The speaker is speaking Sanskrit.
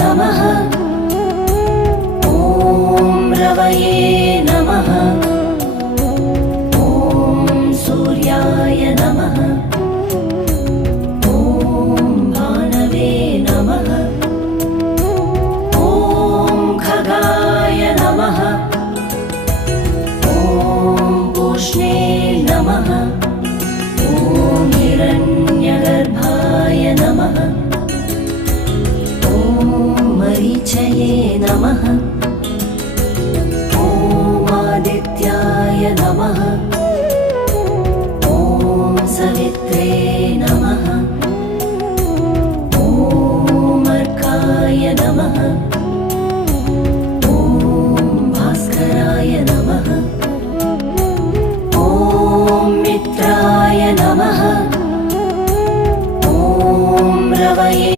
नमः। ॐ रवये नमः। ॐ सूर्याय नमः। ॐ भानवे नमः। ॐ खगाय नमः। ॐ पूष्णे नमः। ॐ हिरण्यगर्भाय नमः। ॐ मरीचये नमः। ॐ आदित्याय नमः। ॐ सवित्रे